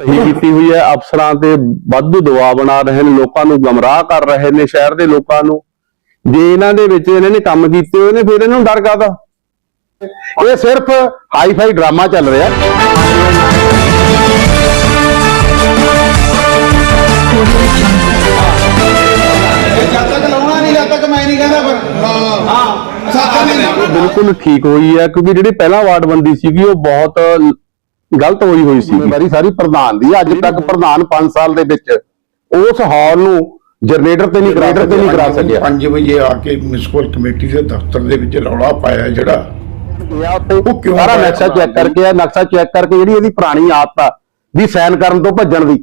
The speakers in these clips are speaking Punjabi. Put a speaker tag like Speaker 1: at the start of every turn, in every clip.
Speaker 1: ਸਹੀ ਕੀਤੀ ਹੋਈ ਹੈ ਅਫਸਰਾਂ ਤੇ ਵਾਧੂ ਦਬਾਅ ਬਣਾ ਰਹੇ ਨੇ ਲੋਕਾਂ ਨੂੰ ਗਮਰਾਹ ਕਰ ਰਹੇ ਨੇ ਸ਼ਹਿਰ ਦੇ ਲੋਕਾਂ ਨੂੰ। ਜੇ ਇਹਨਾਂ ਦੇ ਵਿੱਚ ਇਹਨਾਂ ਨੇ ਕੰਮ ਕੀਤੇ ਹੋਏ ਨੇ ਫਿਰ ਇਹਨਾਂ ਨੂੰ ਡਰ ਕਾਹਦਾ?
Speaker 2: ਇਹ ਸਿਰਫ ਹਾਈ-ਫਾਈ ਡਰਾਮਾ ਚੱਲ ਰਿਹਾ।
Speaker 3: ਇਹ ਜਦ ਤੱਕ ਲਾਉਣਾ ਨਹੀਂ ਜਦ ਤੱਕ ਮੈਂ ਨਹੀਂ ਕਹਿੰਦਾ ਪਰ ਹਾਂ। ਸਾਥਾ ਨਹੀਂ
Speaker 1: ਬਿਲਕੁਲ ਠੀਕ ਹੋਈ ਹੈ ਕਿਉਂਕਿ ਜਿਹੜੀ ਪਹਿਲਾਂ ਵਾਰਡਬੰਦੀ ਸੀਗੀ ਉਹ ਬਹੁਤ ਗਲਤ ਹੋਈ ਹੋਈ ਸੀ।
Speaker 2: ਜ਼ਿੰਮੇਵਾਰੀ ਸਾਰੀ ਪ੍ਰਧਾਨ ਦੀ। ਅੱਜ ਤੱਕ ਪ੍ਰਧਾਨ 5 ਸਾਲ ਦੇ ਵਿੱਚ ਉਸ ਹਾਲ ਨੂੰ ਜਨਰੇਟਰ ਤੇ ਨਹੀਂ ਜਨਰੇਟਰ ਤੇ ਨਹੀਂ ਕਰਾ ਸਕਿਆ।
Speaker 4: 5 ਵਜੇ ਆ ਕੇ ਮਿਊਨਿਸਪਲ ਕਮੇਟੀ ਦੇ ਦਫ਼ਤਰ ਦੇ ਵਿੱਚ ਰੌਲਾ ਪਾਇਆ ਜਿਹੜਾ।
Speaker 2: ਉਹ
Speaker 4: ਕਿਉਂ
Speaker 2: ਸਾਰਾ ਨਕਸ਼ਾ ਚੈੱਕ ਕਰਕੇ ਆ ਨਕਸ਼ਾ ਚੈੱਕ ਕਰਕੇ ਜਿਹੜੀ ਇਹਦੀ ਪੁਰਾਣੀ ਆਦਤ ਆ ਵੀ ਸਾਈਨ ਕਰਨ ਤੋਂ ਭੱਜਣ ਦੀ।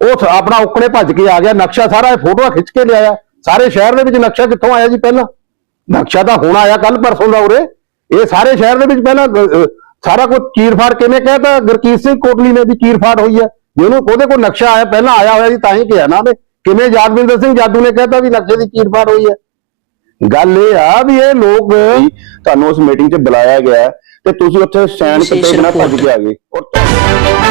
Speaker 2: ਉਹ ਆਪਣਾ ਉਕੜੇ ਭੱਜ ਕੇ ਆ ਗਿਆ ਨਕਸ਼ਾ ਸਾਰਾ ਇਹ ਫੋਟੋਆਂ ਖਿੱਚ ਕੇ ਲਿਆਇਆ। ਸਾਰੇ ਸ਼ਹਿਰ ਦੇ ਵਿੱਚ ਨਕਸ਼ਾ ਕਿੱਥੋਂ ਆਇਆ ਜੀ ਪਹਿਲਾਂ? ਨਕਸ਼ਾ ਤਾਂ ਹੁਣ ਆਇਆ ਕੱਲ ਪਰਸੋਂ ਦਾ ਉਰੇ। ਇਹ ਸਾਰੇ ਸ਼ਹਿਰ ਦੇ ਵਿੱਚ ਪਹਿਲਾਂ सारा कुछ चीरफाड़ किए कहता गुरकीत सिंह कोटली ने भी चीरफाड़ हुई है। जिन्होंने को नक्शा आया पहला आया हुआ जी ता ही क्या ने किमें यादविंदर सिंह जादू ने कहता भी नक्शे की चीरफाड़ हुई है। गल
Speaker 5: ये
Speaker 2: लोग थानू उस
Speaker 5: मीटिंग
Speaker 2: च बुलाया गया है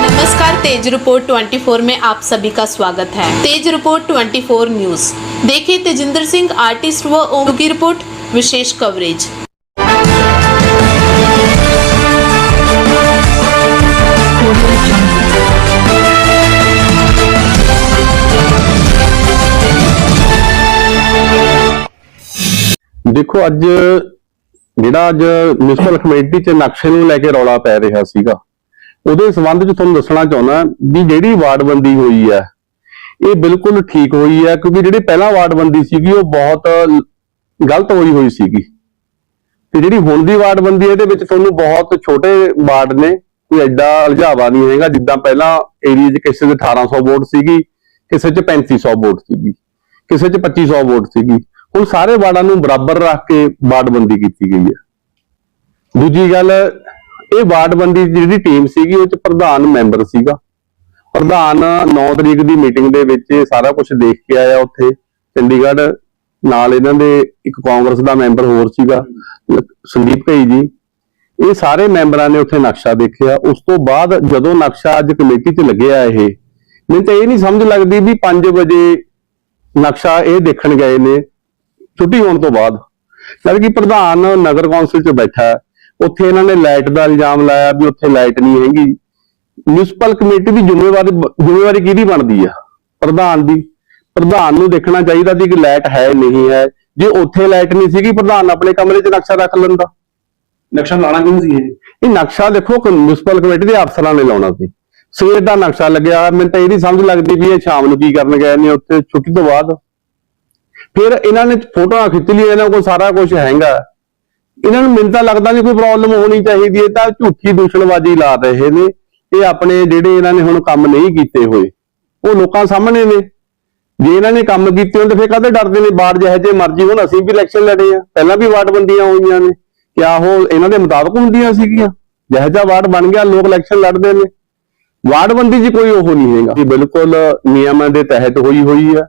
Speaker 5: नमस्कार तेज रिपोर्ट 24 में आप सभी का स्वागत है। तेज रिपोर्ट 24 न्यूज़ देखिए तेजिंदर सिंह आर्टिस्ट व ओम की रिपोर्ट विशेष कवरेज
Speaker 1: ਦੇਖੋ ਅੱਜ ਜਿਹੜਾ ਅੱਜ ਮਿਊਨਿਸਪਲ ਕਮੇਟੀ 'ਚ ਨਕਸ਼ੇ ਨੂੰ ਲੈ ਕੇ ਰੌਲਾ ਪੈ ਰਿਹਾ ਸੀਗਾ, ਉਹਦੇ ਸੰਬੰਧ 'ਚ ਤੁਹਾਨੂੰ ਦੱਸਣਾ ਚਾਹੁੰਦਾ ਵੀ ਜਿਹੜੀ ਵਾਰਡਬੰਦੀ ਹੋਈ ਹੈ, ਇਹ ਬਿਲਕੁਲ ਠੀਕ ਹੋਈ ਹੈ, ਕਿਉਂਕਿ ਜਿਹੜੀ ਪਹਿਲਾਂ ਵਾਰਡਬੰਦੀ ਸੀਗੀ, ਉਹ ਬਹੁਤ ਗਲਤ ਹੋਈ ਹੋਈ ਸੀਗੀ। ਤੇ ਜਿਹੜੀ ਹੁਣ ਦੀ ਵਾਰਡਬੰਦੀ ਇਹਦੇ ਵਿੱਚ ਤੁਹਾਨੂੰ ਬਹੁਤ ਛੋਟੇ ਵਾਰਡ ਨੇ, ਕੋਈ ਐਡਾ ਉਲਝਾਵਾ ਨਹੀਂ ਹੈਗਾ, ਜਿੱਦਾਂ ਪਹਿਲਾਂ ਏਰੀਆ 'ਚ ਕਿਸੇ ਦੇ 1800 ਵੋਟ ਸੀਗੀ, ਕਿਸੇ 'ਚ 3500 ਵੋਟ ਸੀਗੀ, ਕਿਸੇ 'ਚ 2500 ਵੋਟ ਸੀਗੀ। ਹੁਣ ਸਾਰੇ ਵਾਰਡਾਂ ਨੂੰ ਬਰਾਬਰ ਰੱਖ ਕੇ ਵਾਰਡਬੰਦੀ ਕੀਤੀ ਗਈ ਹੈ। ਦੂਜੀ ਗੱਲ, ਇਹ ਵਾਰਡਬੰਦੀ ਜਿਹੜੀ ਟੀਮ ਸੀਗੀ, ਉਹ 'ਚ ਪ੍ਰਧਾਨ ਮੈਂਬਰ ਸੀਗਾ। ਪ੍ਰਧਾਨ 9 ਤਰੀਕ ਦੀ ਮੀਟਿੰਗ ਦੇ ਵਿੱਚ ਸਾਰਾ ਕੁਝ ਦੇਖ ਕੇ ਆਇਆ ਉੱਥੇ। ਚੰਡੀਗੜ੍ਹ ਨਾਲ ਇਹਨਾਂ ਦੇ ਇੱਕ ਕਾਂਗਰਸ ਦਾ ਮੈਂਬਰ ਹੋਰ ਸੀਗਾ, ਸੰਦੀਪ ਘਈ ਜੀ। ਇਹ ਸਾਰੇ ਮੈਂਬਰਾਂ ਨੇ ਉੱਥੇ ਨਕਸ਼ਾ ਦੇਖਿਆ। ਉਸ ਤੋਂ ਬਾਅਦ ਜਦੋਂ ਨਕਸ਼ਾ ਅੱਜ ਕਮੇਟੀ 'ਚ ਲੱਗਿਆ ਇਹ, ਮੈਨੂੰ ਤਾਂ ਇਹ ਨਹੀਂ ਸਮਝ ਲੱਗਦੀ ਵੀ 5 ਵਜੇ ਨਕਸ਼ਾ ਇਹ ਦੇਖਣ ਗਏ ਨੇ। ਛੁੱਟੀ ਹੋਣ ਤੋਂ ਬਾਅਦ। ਜਦ ਕਿ ਪ੍ਰਧਾਨ ਨਗਰ ਕੌਂਸਲ 'ਚ ਬੈਠਾ ਹੈ। ਉੱਥੇ ਇਹਨਾਂ ਨੇ ਲਾਈਟ ਦਾ ਇਲਜ਼ਾਮ ਲਾਇਆ ਵੀ ਉੱਥੇ ਲਾਈਟ ਨਹੀਂ ਹੈਗੀ। ਮਿਊਨਿਸਪਲ ਕਮੇਟੀ ਦੀ ਜ਼ਿੰਮੇਵਾਰੀ ਜ਼ਿੰਮੇਵਾਰੀ ਕਿਹਦੀ ਬਣਦੀ ਆ? ਪ੍ਰਧਾਨ ਦੀ। ਪ੍ਰਧਾਨ ਨੂੰ ਦੇਖਣਾ ਚਾਹੀਦਾ ਸੀ ਕਿ ਲਾਈਟ ਹੈ ਨਹੀਂ ਹੈ। ਜੇ ਉੱਥੇ ਲਾਈਟ ਨਹੀਂ ਸੀਗੀ ਪ੍ਰਧਾਨ ਆਪਣੇ ਕਮਰੇ 'ਚ ਨਕਸ਼ਾ ਰੱਖ ਲੈਂਦਾ।
Speaker 3: ਨਕਸ਼ਾ ਲਾਣਾ ਕਿਉਂ ਸੀ ਇਹ?
Speaker 1: ਨਕਸ਼ਾ ਦੇਖੋ ਮਿਊਨਿਸਪਲ ਕਮੇਟੀ ਦੇ ਅਫਸਰਾਂ ਨੇ ਲਾਉਣਾ ਸੀ। ਸਵੇਰ ਦਾ ਨਕਸ਼ਾ ਲੱਗਿਆ। ਮੈਨੂੰ ਤਾਂ ਇਹ ਨਹੀਂ ਸਮਝ ਲੱਗਦੀ ਵੀ ਇਹ ਸ਼ਾਮ ਨੂੰ ਕੀ ਕਰਨ ਗਏ ਨੇ ਉੱਥੇ ਛੁੱਟੀ ਤੋਂ ਬਾਅਦ ਫਿਰ ਇਹਨਾਂ ਨੇ ਫੋਟੋਆਂ ਖਿੱਚ ਲਈ ਇਹਨਾਂ ਕੋਲ ਸਾਰਾ ਕੁਝ ਹੈਗਾ। ਇਹਨਾਂ ਨੂੰ ਮੈਨੂੰ ਤਾਂ ਲੱਗਦਾ ਨਹੀਂ ਕੋਈ ਪ੍ਰੋਬਲਮ ਹੋਣੀ ਚਾਹੀਦੀ ਇਹ ਤਾਂ ਝੂਠੀ ਦੂਸ਼ਣਬਾਜ਼ੀ ਲਾ ਰਹੇ ਨੇ ਇਹ ਆਪਣੇ ਜਿਹੜੇ ਇਹਨਾਂ ਨੇ ਹੁਣ ਕੰਮ ਨਹੀਂ ਕੀਤੇ ਹੋਏ, ਉਹ ਲੋਕਾਂ ਸਾਹਮਣੇ ਨੇ। ਜੇ ਇਹਨਾਂ ਨੇ ਕੰਮ ਕੀਤੇ ਹੁੰਦੇ ਫਿਰ ਕਦੇ ਡਰਦੇ ਨੇ? ਬਾਹਰ ਜਿਹੇ ਜੇ ਮਰਜ਼ੀ ਹੁਣ, ਅਸੀਂ ਵੀ ਇਲੈਕਸ਼ਨ ਲੜੇ ਆ ਪਹਿਲਾਂ ਵੀ ਵਾਰਡ ਬੰਦੀਆਂ ਹੋਈਆਂ ਨੇ ਕਿਆ ਉਹ ਇਹਨਾਂ ਦੇ ਮੁਤਾਬਕ ਹੁੰਦੀਆਂ ਸੀਗੀਆਂ। ਜਿਹੋ ਜਿਹਾ ਵਾਰਡ ਬਣ ਗਿਆ, ਲੋਕ ਇਲੈਕਸ਼ਨ ਲੜਦੇ ਨੇ। ਵਾਰਡਬੰਦੀ 'ਚ ਕੋਈ ਉਹ ਨਹੀਂ ਹੈਗਾ। ਇਹ ਬਿਲਕੁਲ ਨਿਯਮਾਂ ਦੇ ਤਹਿਤ ਹੋਈ ਹੋਈ ਆ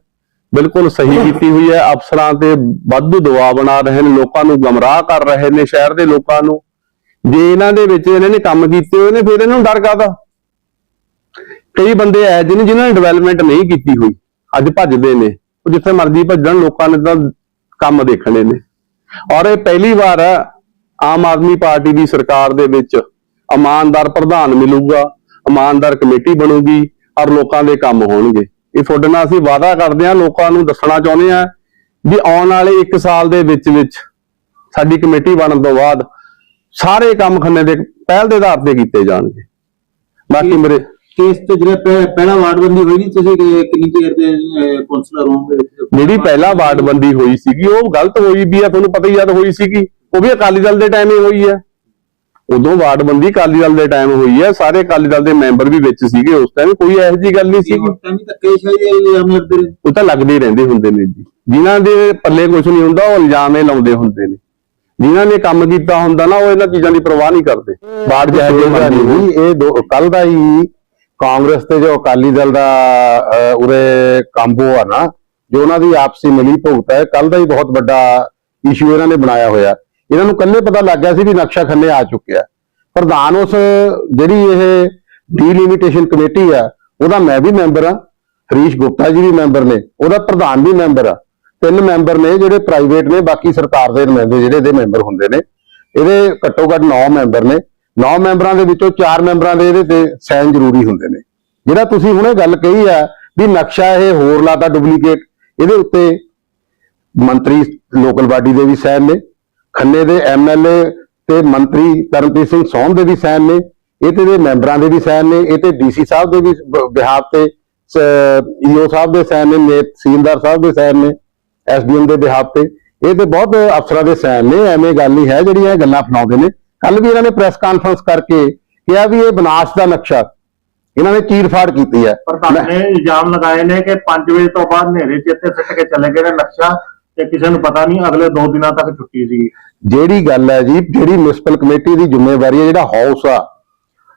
Speaker 1: ਬਿਲਕੁਲ ਸਹੀ ਕੀਤੀ ਹੋਈ ਹੈ। ਅਫਸਰਾਂ ਤੇ ਵਾਧੂ ਦਬਾਅ ਬਣਾ ਰਹੇ ਨੇ ਲੋਕਾਂ ਨੂੰ ਗਮਰਾਹ ਕਰ ਰਹੇ ਨੇ ਸ਼ਹਿਰ ਦੇ ਲੋਕਾਂ ਨੂੰ। ਜੇ ਇਹਨਾਂ ਦੇ ਵਿੱਚ ਇਹਨਾਂ ਨੇ ਕੰਮ ਕੀਤੇ ਹੋਏ ਨੇ ਫਿਰ ਇਹਨਾਂ ਨੂੰ ਡਰ ਕਾਹਦਾ? ਕਈ ਬੰਦੇ ਐ ਜਿਹਨੇ ਜਿਨ੍ਹਾਂ ਨੇ ਡਿਵੈਲਪਮੈਂਟ ਨਹੀਂ ਕੀਤੀ ਹੋਈ। ਅੱਜ ਭੱਜਦੇ ਨੇ। ਉਹ ਜਿੱਥੇ ਮਰਜ਼ੀ ਭੱਜਣ ਲੋਕਾਂ ਨੇ ਤਾਂ ਕੰਮ ਦੇਖਣੇ ਨੇ। ਔਰ ਇਹ ਪਹਿਲੀ ਵਾਰ ਆਮ ਆਦਮੀ ਪਾਰਟੀ ਦੀ ਸਰਕਾਰ ਦੇ ਵਿੱਚ ਇਮਾਨਦਾਰ ਪ੍ਰਧਾਨ ਮਿਲੂਗਾ ਇਮਾਨਦਾਰ ਕਮੇਟੀ ਬਣੂਗੀ ਔਰ ਲੋਕਾਂ ਦੇ ਕੰਮ ਹੋਣਗੇ। ਇਹ ਤੁਹਾਡੇ ਨਾਲ ਅਸੀਂ ਵਾਅਦਾ ਕਰਦੇ ਹਾਂ ਲੋਕਾਂ ਨੂੰ ਦੱਸਣਾ ਚਾਹੁੰਦੇ ਹਾਂ ਵੀ ਆਉਣ ਵਾਲੇ 1 ਸਾਲ ਦੇ ਵਿੱਚ ਵਿੱਚ ਸਾਡੀ ਕਮੇਟੀ ਬਣਨ ਤੋਂ ਬਾਅਦ ਸਾਰੇ ਕੰਮ ਖੰਨੇ ਦੇ ਪਹਿਲ ਦੇ ਆਧਾਰ ਤੇ ਕੀਤੇ ਜਾਣਗੇ। ਬਾਕੀ ਮੇਰੇ
Speaker 3: ਕੇਸ ਤੇ ਜਿਹੜਾ ਪਹਿ- ਪਹਿਲਾ ਵਾਰਡਬੰਦੀ ਹੋਈ ਨਹੀਂ ਤੁਸੀਂ ਕਿ- ਕਿੰਨੀ ਚਿਰ ਦੇ ਕਾਉਂਸਲਰ ਹੋਗੇ
Speaker 1: ਜਿਹੜੀ ਪਹਿਲਾਂ ਵਾਰਡਬੰਦੀ ਹੋਈ ਸੀਗੀ ਉਹ ਗਲਤ ਹੋਈ ਵੀ ਆ ਤੁਹਾਨੂੰ ਪਤਾ ਹੀ ਜਦ ਹੋਈ ਸੀਗੀ। ਉਹ ਵੀ ਅਕਾਲੀ ਦਲ ਦੇ ਟਾਈਮ ਹੀ ਹੋਈ ਹੈ ਉਦੋਂ ਵਾਰਡਬੰਦੀ ਅਕਾਲੀ ਦਲ ਦੇ ਟਾਈਮ ਹੋਈ ਹੈ ਸਾਰੇ ਅਕਾਲੀ ਦਲ ਦੇ ਮੈਂਬਰ ਵੀ ਵਿੱਚ ਸੀਗੇ ਉਸ ਟਾਈਮ ਕੋਈ ਇਹੋ ਜਿਹੀ ਗੱਲ ਨਹੀਂ
Speaker 3: ਰਹੇ।
Speaker 1: ਉਹ ਤਾਂ ਲੱਗਦੇ ਹੀ ਰਹਿੰਦੇ ਹੁੰਦੇ ਨੇ ਜੀ। ਜਿਨ੍ਹਾਂ ਦੇ ਪੱਲੇ ਕੁਝ ਨਹੀਂ ਹੁੰਦਾ ਉਹ ਇਲਜ਼ਾਮ ਇਹ ਲਾਉਂਦੇ ਹੁੰਦੇ ਨੇ। ਜਿਨ੍ਹਾਂ ਨੇ ਕੰਮ ਕੀਤਾ ਹੁੰਦਾ ਨਾ ਉਹ ਇਹਨਾਂ ਚੀਜ਼ਾਂ ਦੀ ਪਰਵਾਹ ਨਹੀਂ ਕਰਦੇ। ਬਾੜ ਹੋਣ।
Speaker 2: ਨਹੀਂ ਇਹ ਕੱਲ ਦਾ ਹੀ ਕਾਂਗਰਸ ਤੇ ਜੋ ਅਕਾਲੀ ਦਲ ਦਾ ਉਰੇ ਕੰਬੋ ਆ ਨਾ ਜੋ ਉਹਨਾਂ ਦੀ ਆਪਸੀ ਮਿਲੀ ਭੁਗਤ ਹੈ ਕੱਲ ਦਾ ਹੀ ਬਹੁਤ ਵੱਡਾ ਇਸ਼ੂ ਇਹਨਾਂ ਨੇ ਬਣਾਇਆ ਹੋਇਆ। ਇਹਨਾਂ ਨੂੰ ਕੱਲੇ ਪਤਾ ਲੱਗ ਗਿਆ ਸੀ ਵੀ ਨਕਸ਼ਾ ਖੰਨੇ ਆ ਚੁੱਕਿਆ। ਪ੍ਰਧਾਨ ਉਸ ਜਿਹੜੀ ਇਹ ਡੀਲਿਮਿਟੇਸ਼ਨ ਕਮੇਟੀ ਆ, ਉਹਦਾ ਮੈਂ ਵੀ ਮੈਂਬਰ ਆ ਹਰੀਸ਼ ਗੁਪਤਾ ਜੀ ਵੀ ਮੈਂਬਰ ਨੇ, ਉਹਦਾ ਪ੍ਰਧਾਨ ਵੀ ਮੈਂਬਰ ਆ। ਤਿੰਨ ਮੈਂਬਰ ਨੇ ਜਿਹੜੇ ਪ੍ਰਾਈਵੇਟ ਨੇ, ਬਾਕੀ ਸਰਕਾਰ ਦੇ ਨੁਮਾਇੰਦੇ ਜਿਹੜੇ ਇਹਦੇ ਮੈਂਬਰ ਹੁੰਦੇ ਨੇ। ਇਹਦੇ ਘੱਟੋ ਘੱਟ 9 ਮੈਂਬਰ ਨੇ। 9 ਮੈਂਬਰਾਂ ਦੇ ਵਿੱਚੋਂ 4 ਮੈਂਬਰਾਂ ਦੇ ਇਹਦੇ ਤੇ ਸਾਈਨ ਜ਼ਰੂਰੀ ਹੁੰਦੇ ਨੇ। ਜਿਹੜਾ ਤੁਸੀਂ ਹੁਣੇ ਗੱਲ ਕਹੀ ਆ ਵੀ ਨਕਸ਼ਾ ਇਹ ਹੋਰ ਲਾਤਾ ਡੁਪਲੀਕੇਟ ਇਹਦੇ ਉੱਤੇ ਮੰਤਰੀ ਲੋਕਲ ਬਾਡੀ ਦੇ ਵੀ ਸਾਈਨ ਨੇ ਖੰਨੇ ਦੇ ਐਮਐਲਏ ਤੇ ਮੰਤਰੀ ਕਰਨਪ੍ਰੀਤ ਸਿੰਘ ਸੌਣ ਦੇ ਵੀ ਸਾਈਨ ਨੇ, ਇਹ ਦੇ ਮੈਂਬਰਾਂ ਦੇ ਵੀ ਸਾਈਨ ਨੇ, ਇਹ ਡੀਸੀ ਸਾਹਿਬ ਦੇ ਵੀ ਬਿਹਾਫ ਤੇ ਈਓ ਸਾਹਿਬ ਦੇ ਸਾਈਨ ਨੇ ਨੇ ਤਹਿਸੀਲਦਾਰ ਸਾਹਿਬ ਦੇ ਸਾਈਨ ਨੇ ਐਸਡੀਐਮ ਦੇ ਬਿਹਾਫ ਤੇ। ਇਹ ਤੇ ਬਹੁਤ ਅਫਸਰਾਂ ਦੇ ਸਾਈਨ ਨੇ, ਐਵੇਂ ਗੱਲ ਨਹੀਂ ਹੈ, ਜਿਹੜੀਆਂ ਇਹ ਗੱਲਾਂ ਫਲਾਉਂਦੇ ਨੇ। ਕੱਲ ਵੀ ਇਹਨਾਂ ਨੇ ਪ੍ਰੈਸ ਕਾਨਫਰੰਸ ਕਰਕੇ ਕਿਹਾ ਵੀ ਇਹ ਵਿਨਾਸ਼ ਦਾ ਨਕਸ਼ਾ, ਇਹਨਾਂ ਨੇ ਚੀਰਫਾੜ ਕੀਤੀ ਹੈ।
Speaker 6: ਪ੍ਰਧਾਨ ਨੇ ਇਲਜ਼ਾਮ ਲਗਾਏ ਨੇ ਕਿ 5 ਵਜੇ ਤੋਂ ਬਾਅਦ ਹਨੇਰੇ 'ਚ ਇੱਥੇ ਸਿੱਟ ਕੇ ਚਲੇ ਗਏ ਨੇ ਨਕਸ਼ਾ। ਤੇ ਕਿਸੇ ਨੂੰ ਪਤਾ ਨਹੀਂ ਅਗਲੇ 2 ਦਿਨਾਂ ਤੱਕ ਛੁੱਟੀ ਸੀ।
Speaker 2: ਜਿਹੜੀ ਗੱਲ ਹੈ ਜੀ ਜਿਹੜੀ ਮਿਊਨਿਸਪਲ ਕਮੇਟੀ ਦੀ ਜ਼ਿੰਮੇਵਾਰੀ ਹੈ ਜਿਹੜਾ ਹਾਊਸ ਆ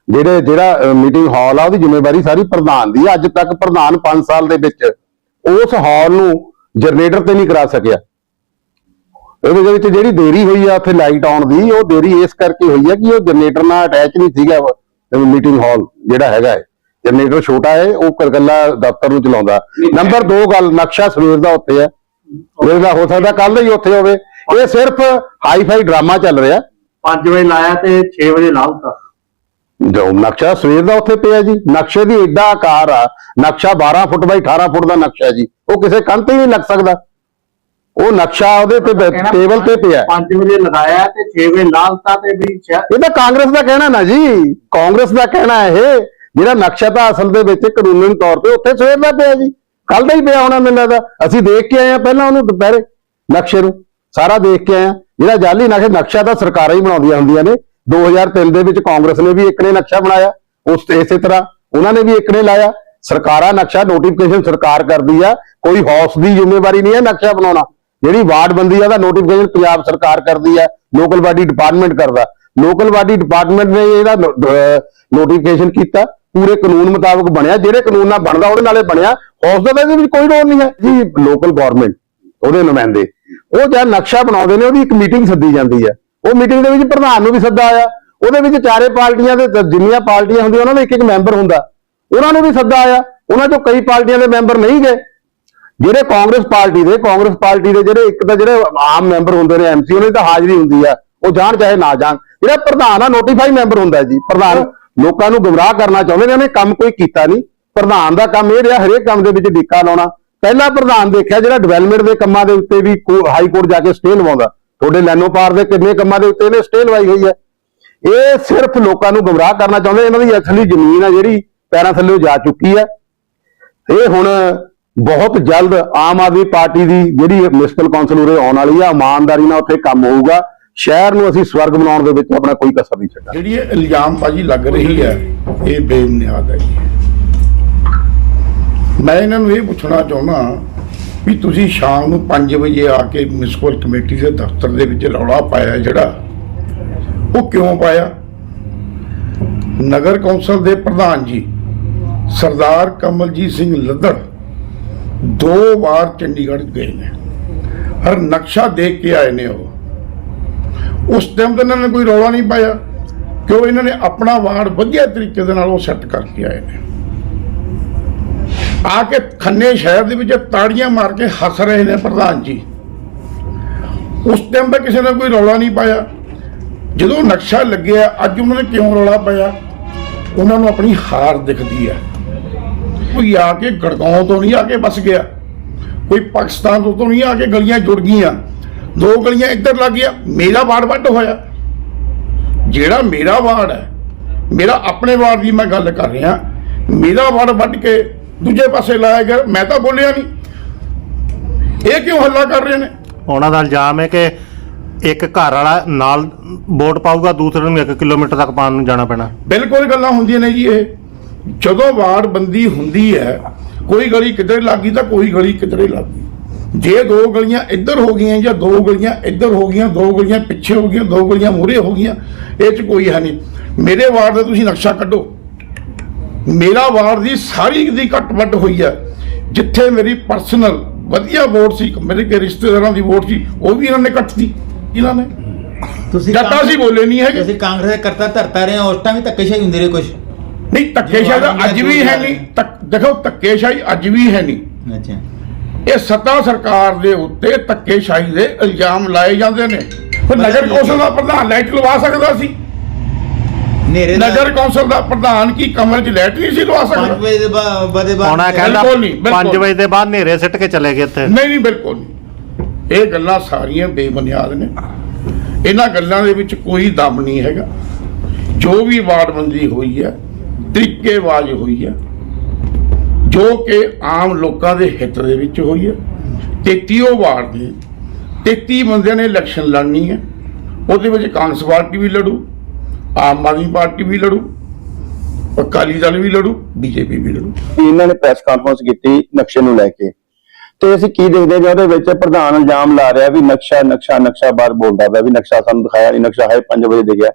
Speaker 2: ਜਿਹੜੇ ਜਿਹੜਾ ਮੀਟਿੰਗ ਹਾਲ ਆ ਉਹਦੀ ਜ਼ਿੰਮੇਵਾਰੀ ਸਾਰੀ ਪ੍ਰਧਾਨ ਦੀ ਆ। ਅੱਜ ਤੱਕ ਪ੍ਰਧਾਨ 5 ਸਾਲ ਦੇ ਵਿੱਚ ਉਸ ਹਾਲ ਨੂੰ ਜਨਰੇਟਰ ਤੇ ਨਹੀਂ ਕਰਾ ਸਕਿਆ। ਇਹਦੇ ਦੇ ਵਿੱਚ ਜਿਹੜੀ ਦੇਰੀ ਹੋਈ ਆ ਉੱਥੇ ਲਾਈਟ ਆਉਣ ਦੀ ਉਹ ਦੇਰੀ ਇਸ ਕਰਕੇ ਹੋਈ ਆ ਕਿ ਉਹ ਜਨਰੇਟਰ ਨਾਲ ਅਟੈਚ ਨਹੀਂ ਸੀਗਾ ਮੀਟਿੰਗ ਹਾਲ ਜਿਹੜਾ ਹੈਗਾ ਹੈ। ਜਨਰੇਟਰ ਛੋਟਾ ਹੈ ਉਹ ਕਰਗੱਲਾ ਦਫ਼ਤਰ ਨੂੰ ਚਲਾਉਂਦਾ। ਨੰਬਰ 2 ਗੱਲ ਨਕਸ਼ਾ ਸਵੇਰ ਦਾ ਉੱਤੇ ਹੈ। ਸਵੇਰ ਦਾ ਹੋ ਸਕਦਾ ਕੱਲ ਹੀ ਉੱਥੇ ਹੋਵੇ। ਇਹ ਸਿਰਫ ਹਾਈ-ਫਾਈ ਡਰਾਮਾ ਚੱਲ ਰਿਹਾ।
Speaker 6: 5 ਵਜੇ ਲਾਇਆ ਤੇ 6 ਵਜੇ ਲਾਉਤਾ
Speaker 2: ਜੋ ਨਕਸ਼ਾ ਸਵੇਰ ਦਾ ਉੱਥੇ ਪਿਆ ਜੀ। ਨਕਸ਼ੇ ਦੀ ਏਡਾ ਆਕਾਰ ਆ। ਨਕਸ਼ਾ 12 ਫੁੱਟ ਬਾਈ 18 ਫੁੱਟ ਦਾ ਨਕਸ਼ਾ ਜੀ। ਉਹ ਕਿਸੇ ਕੰਧ ਤੇ ਨਹੀਂ ਲੱਗ ਸਕਦਾ। ਉਹ ਨਕਸ਼ਾ ਉਹਦੇ ਤੇ ਟੇਬਲ ਤੇ ਪਿਆ।
Speaker 6: 5 ਵਜੇ ਲਗਾਇਆ ਤੇ 6 ਵਜੇ ਲਾਉਤਾ ਤੇ ਵੀ
Speaker 2: ਇਹ ਤਾਂ ਕਾਂਗਰਸ ਦਾ ਕਹਿਣਾ ਨਾ ਜੀ। ਕਾਂਗਰਸ ਦਾ ਕਹਿਣਾ ਇਹ। ਜਿਹੜਾ ਨਕਸ਼ਾ ਤਾਂ ਅਸਲ ਦੇ ਵਿੱਚ ਕਾਨੂੰਨੀ ਤੌਰ ਤੇ ਉੱਥੇ ਸਵੇਰ ਦਾ ਪਿਆ ਜੀ। ਕੱਲ ਦਾ ਹੀ ਪਿਆ ਹੋਣਾ ਮੈਨੂੰ ਲੱਗਦਾ। ਅਸੀਂ ਦੇਖ ਕੇ ਆਏ ਆ, ਪਹਿਲਾਂ ਉਹਨੂੰ ਦੁਪਹਿਰੇ ਨਕਸ਼ੇ ਨੂੰ, ਸਾਰਾ ਦੇਖ ਕੇ ਆਏ ਆ। ਜਿਹੜਾ ਜਾਲੀ ਨਕਸ਼ਾ ਨਕਸ਼ਾ ਤਾਂ ਸਰਕਾਰਾਂ ਹੀ ਬਣਾਉਂਦੀਆਂ ਹੁੰਦੀਆਂ ਨੇ। 2003 ਦੇ ਵਿੱਚ ਕਾਂਗਰਸ ਨੇ ਵੀ ਇੱਕ ਨੇ ਨਕਸ਼ਾ ਬਣਾਇਆ। ਉਸ ਤੇ ਇਸੇ ਤਰ੍ਹਾਂ ਉਹਨਾਂ ਨੇ ਵੀ ਇੱਕ ਨੇ ਲਾਇਆ। ਸਰਕਾਰਾਂ ਨਕਸ਼ਾ ਨੋਟੀਫਿਕੇਸ਼ਨ ਸਰਕਾਰ ਕਰਦੀ ਆ। ਕੋਈ ਹਾਊਸ ਦੀ ਜ਼ਿੰਮੇਵਾਰੀ ਨਹੀਂ ਹੈ ਨਕਸ਼ਾ ਬਣਾਉਣਾ। ਜਿਹੜੀ ਵਾਰਡ ਬੰਦੀ ਆ ਦਾ ਨੋਟੀਫਿਕੇਸ਼ਨ ਪੰਜਾਬ ਸਰਕਾਰ ਕਰਦੀ ਆ। ਲੋਕਲ ਬਾਡੀ ਡਿਪਾਰਟਮੈਂਟ ਕਰਦਾ। ਲੋਕਲ ਬਾਡੀ ਡਿਪਾਰਟਮੈਂਟ ਨੇ ਇਹਦਾ ਨੋਟੀਫਿਕੇਸ਼ਨ ਕੀਤਾ। ਪੂਰੇ ਕਾਨੂੰਨ ਮੁਤਾਬਕ ਬਣਿਆ, ਜਿਹੜੇ ਕਾਨੂੰਨ ਨਾਲ ਬਣਦਾ ਉਹਦੇ ਨਾਲੇ ਬਣਿਆ ਹਾਊਸ ਦਾ ਇਹਦੇ ਵਿੱਚ ਕੋਈ ਰੋਲ ਨਹੀਂ ਹੈ। ਜੀ ਲੋਕਲ ਗਵਰਨਮੈਂਟ ਉਹਦੇ ਨੁਮਾਇੰਦੇ। ਉਹ ਜਦ ਨਕਸ਼ਾ ਬਣਾਉਂਦੇ ਨੇ, ਉਹਦੀ ਇੱਕ ਮੀਟਿੰਗ ਸੱਦੀ ਜਾਂਦੀ ਹੈ। ਉਹ ਮੀਟਿੰਗ ਦੇ ਵਿੱਚ ਪ੍ਰਧਾਨ ਨੂੰ ਵੀ ਸੱਦਾ ਆਇਆ। ਉਹਦੇ ਵਿੱਚ ਚਾਰੇ ਪਾਰਟੀਆਂ ਦੇ ਜਿੰਨੀਆਂ ਪਾਰਟੀਆਂ ਹੁੰਦੀਆਂ, ਉਹਨਾਂ ਦਾ ਇੱਕ ਇੱਕ ਮੈਂਬਰ ਹੁੰਦਾ। ਉਹਨਾਂ ਨੂੰ ਵੀ ਸੱਦਾ ਆਇਆ। ਉਹਨਾਂ ਚੋਂ ਕਈ ਪਾਰਟੀਆਂ ਦੇ ਮੈਂਬਰ ਨਹੀਂ ਗਏ। ਜਿਹੜੇ ਕਾਂਗਰਸ ਪਾਰਟੀ ਦੇ, ਕਾਂਗਰਸ ਪਾਰਟੀ ਦੇ ਜਿਹੜੇ ਇੱਕ ਤਾਂ ਜਿਹੜੇ ਆਮ ਮੈਂਬਰ ਹੁੰਦੇ ਨੇ ਐਮਸੀ ਉਹਨਾਂ ਦੀ ਤਾਂ ਹਾਜ਼ਰੀ ਹੁੰਦੀ ਆ। ਉਹ ਜਾਣ ਚਾਹੇ ਨਾ ਜਾਣ। ਜਿਹੜਾ ਪ੍ਰਧਾਨ ਆ ਨੋਟੀਫਾਈ ਮੈਂਬਰ ਹੁੰਦਾ ਜੀ। ਪ੍ਰਧਾਨ ਲੋਕਾਂ ਨੂੰ ਗੁੰਮਰਾਹ ਕਰਨਾ ਚਾਹੁੰਦੇ ਨੇ, ਉਹਨੇ ਕੰਮ ਕੋਈ ਕੀਤਾ ਨਹੀਂ। ਪ੍ਰਧਾਨ ਦਾ ਕੰਮ ਇਹ ਰਿਹਾ ਹਰੇਕ ਕੰਮ ਦੇ ਵਿੱਚ ਡਿੱਕਾ ਲਾਉਣਾ। ਪਹਿਲਾ ਪ੍ਰਧਾਨ ਦੇਖਿਆ ਜਿਹੜਾ ਡਿਵੈਲਪਮੈਂਟ ਦੇ ਕੰਮਾਂ ਦੇ ਉੱਤੇ ਵੀ ਹਾਈ ਕੋਰਟ ਜਾ ਕੇ ਸਟੇ ਲਵਾਉਂਦਾ। ਤੁਹਾਡੇ ਲੈਨੋ ਪਾਰ ਦੇ ਕਿੰਨੇ ਕੰਮਾਂ ਦੇ ਉੱਤੇ ਇਹਨੇ ਸਟੇ ਲਵਾਈ ਹੋਈ ਹੈ। ਇਹ ਸਿਰਫ ਲੋਕਾਂ ਨੂੰ ਗੁੰਮਰਾਹ ਕਰਨਾ ਚਾਹੁੰਦੇ, ਇਹਨਾਂ ਦੀ ਅਸਲੀ ਜ਼ਮੀਨ ਆ ਜਿਹੜੀ ਪੈਰਾਂ ਥੱਲੇ ਜਾ ਚੁੱਕੀ ਹੈ। ਇਹ ਹੁਣ ਬਹੁਤ ਜਲਦ ਆਮ ਆਦਮੀ ਪਾਰਟੀ ਦੀ ਜਿਹੜੀ ਮਿਊਨਿਸਪਲ ਕੌਂਸਲ ਉਰੇ ਆਉਣ ਵਾਲੀ ਆ, ਇਮਾਨਦਾਰੀ ਨਾਲ ਉੱਥੇ ਕੰਮ ਹੋਊਗਾ। ਸ਼ਹਿਰ ਨੂੰ ਅਸੀਂ ਸਵਰਗ ਬਣਾਉਣ ਦੇ ਵਿੱਚ ਆਪਣਾ ਕੋਈ ਕਸਰ ਨਹੀਂ ਛੱਡਾਂਗੇ
Speaker 4: ਜਿਹੜੀ ਇਹ ਇਲਜ਼ਾਮਬਾਜ਼ੀ ਲੱਗ ਰਹੀ ਹੈ, ਇਹ ਬੇਬੁਨਿਆਦ ਹੈ ਮੈਂ ਇਹਨਾਂ ਨੂੰ ਇਹ ਪੁੱਛਣਾ ਚਾਹੁੰਦਾ ਵੀ ਤੁਸੀਂ ਸ਼ਾਮ ਨੂੰ 5 ਵਜੇ ਆ ਕੇ ਮਿਊਨਿਸਪਲ ਕਮੇਟੀ ਦੇ ਦਫ਼ਤਰ ਦੇ ਵਿੱਚ ਰੌਲਾ ਪਾਇਆ ਜਿਹੜਾ, ਉਹ ਕਿਉਂ ਪਾਇਆ? ਨਗਰ ਕੌਂਸਲ ਦੇ ਪ੍ਰਧਾਨ ਜੀ, ਸਰਦਾਰ ਕਮਲਜੀਤ ਸਿੰਘ ਲੱਦੜ ਦੋ ਵਾਰ ਚੰਡੀਗੜ੍ਹ ਗਏ ਨੇ। ਹਰ ਨਕਸ਼ਾ ਦੇਖ ਕੇ ਆਏ ਨੇ ਉਹ। ਉਸ ਟਾਈਮ ਤੇ ਇਹਨਾਂ ਨੇ ਕੋਈ ਰੌਲਾ ਨਹੀਂ ਪਾਇਆ। ਕਿਉਂ? ਇਹਨਾਂ ਨੇ ਆਪਣਾ ਵਾਰਡ ਵਧੀਆ ਤਰੀਕੇ ਦੇ ਨਾਲ ਉਹ ਸੈੱਟ ਕਰਕੇ ਆਏ ਨੇ। ਆ ਕੇ ਖੰਨੇ ਸ਼ਹਿਰ ਦੇ ਵਿੱਚ ਤਾੜੀਆਂ ਮਾਰ ਕੇ ਹੱਸ ਰਹੇ ਨੇ ਪ੍ਰਧਾਨ ਜੀ। ਉਸ ਟਾਈਮ ਤੇ ਕਿਸੇ ਨੇ ਕੋਈ ਰੌਲਾ ਨਹੀਂ ਪਾਇਆ। ਜਦੋਂ ਨਕਸ਼ਾ ਲੱਗਿਆ, ਅੱਜ ਉਹਨਾਂ ਨੇ ਕਿਉਂ ਰੌਲਾ ਪਾਇਆ? ਉਹਨਾਂ ਨੂੰ ਆਪਣੀ ਹਾਰ ਦਿਖਦੀ ਹੈ ਕੋਈ ਆ ਕੇ ਗੜਗਾਉਂ ਤੋਂ ਨਹੀਂ ਆ ਕੇ ਬਸ ਗਿਆ। ਕੋਈ ਪਾਕਿਸਤਾਨ ਤੋਂ ਤੋਂ ਨਹੀਂ ਆ ਕੇ ਗਲੀਆਂ ਜੁੜ ਗਈਆਂ। ਦੋ ਗਲੀਆਂ ਇੱਧਰ ਲੱਗ ਗਿਆ ਮੇਰਾ ਵਾਰਡ ਵੱਡ ਹੋਇਆ। ਜਿਹੜਾ ਮੇਰਾ ਵਾਰਡ ਹੈ ਮੇਰਾ ਆਪਣੇ ਵਾਰਡ ਦੀ ਮੈਂ ਗੱਲ ਕਰ ਰਿਹਾ। ਮੇਰਾ ਵਾਰਡ ਵੱਡ ਕੇ ਦੂਜੇ ਪਾਸੇ ਲਾਇਆ ਗਿਆ ਮੈਂ ਤਾਂ ਬੋਲਿਆ ਨਹੀਂ। ਇਹ ਕਿਉਂ ਹੱਲਾ ਕਰ ਰਹੇ ਨੇ?
Speaker 7: ਉਹਨਾਂ ਦਾ ਇਲਜ਼ਾਮ ਹੈ ਕਿ ਇੱਕ ਘਰ ਵਾਲਾ ਨਾਲ ਵੋਟ ਪਾਊਗਾ ਦੂਸਰੇ ਨੂੰ 1 ਕਿਲੋਮੀਟਰ ਤੱਕ ਪਾਉਣ ਨੂੰ ਜਾਣਾ ਪੈਣਾ।
Speaker 4: ਬਿਲਕੁਲ ਗੱਲਾਂ ਹੁੰਦੀਆਂ ਨੇ ਜੀ ਇਹ। ਜਦੋਂ ਵਾਰਡ ਬੰਦੀ ਹੁੰਦੀ ਹੈ ਕੋਈ ਗਲੀ ਕਿਧਰੇ ਲੱਗੀ ਤਾਂ ਕੋਈ ਗਲੀ ਕਿਧਰੇ ਲੱਗੀ ਜੇ ਦੋ ਗਲੀਆਂ ਇੱਧਰ ਹੋ ਗਈਆਂ ਜਾਂ ਦੋ ਗਲੀਆਂ ਇੱਧਰ ਹੋ ਗਈਆਂ ਦੋ ਗਲੀਆਂ ਪਿੱਛੇ ਹੋ ਗਈਆਂ ਦੋ ਗਲੀਆਂ ਮੂਹਰੇ ਹੋ ਗਈਆਂ ਇਹ 'ਚ ਕੋਈ ਹੈ ਨਹੀਂ। ਮੇਰੇ ਵਾਰਡ ਦਾ ਤੁਸੀਂ ਨਕਸ਼ਾ ਕੱਢੋ। ਮੇਰਾ ਵਾਰਡ ਦੀ ਸਾਰੀ ਦੀ ਕੱਟ ਵੱਟ ਹੋਈ ਹੈ। ਜਿੱਥੇ ਮੇਰੀ ਪਰਸਨਲ ਵਧੀਆ ਵੋਟ ਸੀ ਮੇਰੇ ਕੇ ਰਿਸ਼ਤੇਦਾਰਾਂ ਦੀ ਵੋਟ ਸੀ ਉਹ ਵੀ ਇਹਨਾਂ ਨੇ ਕੱਟਤੀ। ਇਹਨਾਂ ਨੇ।
Speaker 8: ਤੁਸੀਂ
Speaker 4: ਜੱਟਾ ਸੀ ਬੋਲੇ ਨਹੀਂ ਹੈਗੇ।
Speaker 8: ਤੁਸੀਂ ਕਾਂਗਰਸ ਦੇ ਕਰਤਾ ਧਰਤਾ ਰਹੇ ਹੋ ਉਸ ਟਾਈਮ ਵੀ ਧੱਕੇਸ਼ਾਹੀ ਹੁੰਦੀ ਰਹੀ ਕੁਝ
Speaker 4: ਨਹੀਂ ਧੱਕੇਸ਼ਾਹੀ ਅੱਜ ਵੀ ਹੈ ਨਹੀਂ। ਦੇਖੋ ਧੱਕੇਸ਼ਾਹੀ ਅੱਜ ਵੀ ਹੈ ਨਹੀਂ।
Speaker 8: ਅੱਛਾ।
Speaker 4: ਇਹ ਸੱਤਾ ਸਰਕਾਰ ਦੇ ਉੱਤੇ ਧੱਕੇਸ਼ਾਹੀ ਦੇ ਇਲਜ਼ਾਮ ਲਾਏ ਜਾਂਦੇ ਨੇ। ਫਿਰ ਨਗਰ ਕੌਂਸਲ ਦਾ ਪ੍ਰਧਾਨ ਲਾਈਟ ਲਵਾ ਸਕਦਾ ਸੀ।
Speaker 8: ਨੇਰੇ ਦਾ
Speaker 4: ਨਗਰ ਕੌਂਸਲ ਦਾ ਪ੍ਰਧਾਨ ਕੀ ਕਮਰੇ 'ਚ ਲਾਈਟ ਨਹੀਂ ਸੀ ਲਵਾ
Speaker 8: 5
Speaker 4: ਸਕਦਾ
Speaker 8: ਵਜੇ ਦੇ ਬਾਅਦ ਬਦੇ
Speaker 7: ਹੁਣ ਇਹ ਕਹਿੰਦਾ
Speaker 4: ਬਿਲਕੁਲ ਨਹੀਂ, ਬਿਲਕੁਲ
Speaker 7: 5 ਵਜੇ ਦੇ ਬਾਅਦ ਹਨੇਰੇ ਸਿੱਟ ਕੇ ਚਲੇ ਗਏ ਇੱਥੇ।
Speaker 4: ਨਹੀਂ ਨਹੀਂ ਬਿਲਕੁਲ ਨਹੀਂ। ਇਹ ਗੱਲਾਂ ਸਾਰੀਆਂ ਬੇਬੁਨਿਆਦ ਨੇ। ਇਹਨਾਂ ਗੱਲਾਂ ਦੇ ਵਿੱਚ ਕੋਈ ਦਮ ਨਹੀਂ ਹੈਗਾ। ਜੋ ਵੀ ਵਾਰਡਬੰਦੀ ਹੋਈ ਹੈ ਤਰੀਕੇਵਾਜ਼ ਹੋਈ ਹੈ ਜੋ ਕਿ ਆਮ ਲੋਕਾਂ ਦੇ ਹਿੱਤ ਦੇ ਵਿੱਚ ਹੋਈ ਹੈ। 33 ਵਾਰ ਦੇ 33 ਬੰਦਿਆਂ ਨੇ ਇਲੈਕਸ਼ਨ ਲੜਨੀ ਹੈ। ਉਹਦੇ ਵਿੱਚ ਕਾਂਗਰਸ ਪਾਰਟੀ ਵੀ ਲੜੂ, ਆਮ ਆਦਮੀ ਪਾਰਟੀ ਵੀ ਲੜੂ, ਅਕਾਲੀ ਦਲ ਵੀ ਲੜੂ, ਬੀਜੇਪੀ ਵੀ ਲੜੂ।
Speaker 9: ਇਹਨਾਂ ਨੇ ਪ੍ਰੈਸ ਕਾਨਫਰੰਸ ਕੀਤੀ ਨਕਸ਼ੇ ਨੂੰ ਲੈ ਕੇ। ਤੇ ਅਸੀਂ ਕੀ ਦੇਖਦੇ ਹਾਂ ਉਹਦੇ ਵਿੱਚ ਪ੍ਰਧਾਨ ਇਲਜ਼ਾਮ ਲਾ ਰਿਹਾ ਵੀ ਨਕਸ਼ਾ ਨਕਸ਼ਾ ਨਕਸ਼ਾ ਬਾਰ ਬੋਲਦਾ ਪਿਆ ਵੀ ਨਕਸ਼ਾ ਸਾਨੂੰ ਦਿਖਾਇਆ ਨਹੀਂ ਨਕਸ਼ਾ ਹੈ 5 ਵਜੇ ਦੇ ਗਿਆ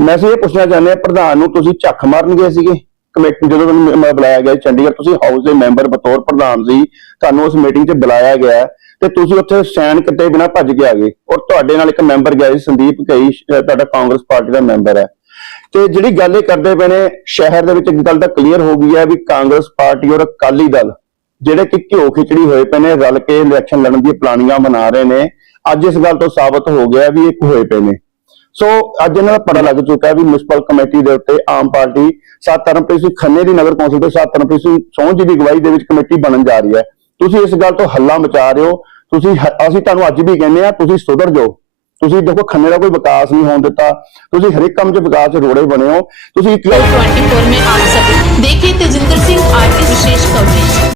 Speaker 9: ਮੈਂ ਅਸੀਂ ਇਹ ਪੁੱਛਣਾ ਚਾਹੁੰਦੇ ਹਾਂ, ਪ੍ਰਧਾਨ ਨੂੰ ਤੁਸੀਂ ਝੱਖ ਮਾਰਨ ਗਏ ਸੀਗੇ? ਕਮੇਟੀ ਜਦੋਂ ਤੁਹਾਨੂੰ ਮ- ਬੁਲਾਇਆ ਗਿਆ ਚੰਡੀਗੜ੍ਹ, ਤੁਸੀਂ ਹਾਊਸ ਦੇ ਮੈਂਬਰ ਬਤੌਰ ਪ੍ਰਧਾਨ ਸੀ, ਤੁਹਾਨੂੰ ਉਸ ਮੀਟਿੰਗ 'ਚ ਬੁਲਾਇਆ ਗਿਆ ਤੇ ਤੁਸੀਂ ਉੱਥੇ ਸਟੈਂਡ ਕਿਤੇ ਬਿਨਾ ਭੱਜ ਕੇ ਆ ਗਏ ਔਰ ਤੁਹਾਡੇ ਨਾਲ ਇੱਕ ਮੈਂਬਰ ਗਿਆ ਸੀ, ਸੰਦੀਪ ਕਈ ਤੁਹਾਡਾ ਕਾਂਗਰਸ ਪਾਰਟੀ ਦਾ ਮੈਂਬਰ ਹੈ। ਤੇ ਜਿਹੜੀ ਗੱਲ ਇਹ ਕਰਦੇ ਪਏ ਨੇ, ਸ਼ਹਿਰ ਦੇ ਵਿੱਚ ਇੱਕ ਗੱਲ ਤਾਂ ਕਲੀਅਰ ਹੋ ਗਈ ਹੈ ਵੀ ਕਾਂਗਰਸ ਪਾਰਟੀ ਔਰ ਅਕਾਲੀ ਦਲ ਜਿਹੜੇ ਕਿ ਘਿਓ ਖਿਚੜੀ ਹੋਏ ਪਏ ਨੇ, ਰਲ ਕੇ ਇਲੈਕਸ਼ਨ ਲੜਨ ਦੀ ਪਲਾਨਿੰਗਾਂ ਬਣਾ ਰਹੇ ਨੇ, ਅੱਜ ਇਸ ਗੱਲ ਤੋਂ ਸਾਬਤ ਹੋ ਗਿਆ ਵੀ ਇਹ ਹੋਏ ਪਏ ਨੇ। ਸੋ ਅੱਜ ਇਹਨਾਂ ਦਾ ਪਤਾ ਲੱਗ ਚੁੱਕਾ ਹੈ ਵੀ ਮਿਊਨਿਸਪਲ ਕਮੇਟੀ ਦੇ ਉੱਤੇ ਆਮ ਪਾਰਟੀ ਸਤ ਧਰਮਪ੍ਰੀਤ ਸਿੰਘ ਖੰਨੇ ਦੀ ਨਗਰ ਕੌਂਸਲ ਤੋਂ ਸਤ ਧਰਮਪ੍ਰੀਤ ਸਿੰਘ ਸੋਹ ਜੀ ਦੀ ਅਗਵਾਈ ਦੇ ਵਿੱਚ ਕਮੇਟੀ ਬਣਨ ਜਾ ਰਹੀ ਹੈ। ਤੁਸੀਂ ਇਸ ਗੱਲ ਤੋਂ ਹੱਲਾ ਮਚਾ ਰਹੇ ਹੋ। ਤੁਸੀਂ ਅਸੀਂ ਤੁਹਾਨੂੰ ਅੱਜ ਵੀ ਕਹਿੰਦੇ ਆ ਤੁਸੀਂ ਸੁਧਰ ਜਾਓ। ਤੁਸੀਂ ਦੇਖੋ, ਖੰਨੇ ਦਾ ਕੋਈ ਵਿਕਾਸ ਨਹੀਂ ਹੋਣ ਦਿੱਤਾ। ਤੁਸੀਂ ਹਰੇਕ ਕੰਮ 'ਚ ਵਿਕਾਸ ਰੋੜੇ ਬਣੇ ਹੋ। ਤੁਸੀਂ
Speaker 5: 24 ਮੇ ਆਪ ਸਕੇ ਦੇਖੇ ਤੇਜਿੰਦਰ ਸਿੰਘ ਆਰਟੀ ਵਿਸ਼ੇਸ਼ ਕਵਰੇਜ